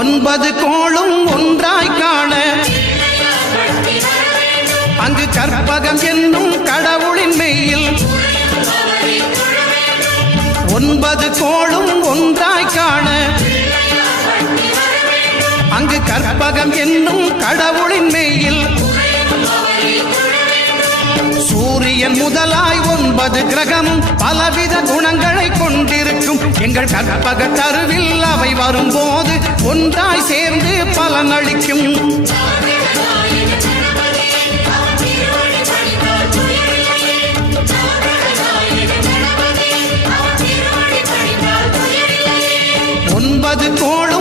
ஒன்பது கோளும் ஒன்றாய் காண அங்கு கற்பகம் என்னும் கடவுளின் மெய்யில் ஒன்பது கோளும் ஒன்றாய் காண அங்கு கற்பகம் என்னும் கடவுளின் மெய்யில் சூரியன் முதலாய் ஒன்பது கிரகமும் பலவித குணங்களை கொண்டிருக்கும் எங்கள் கற்பக தருவில் அவை வரும்போது ஒன்றாய் சேர்ந்து பலனளிக்கும். ஒன்பது கோளும்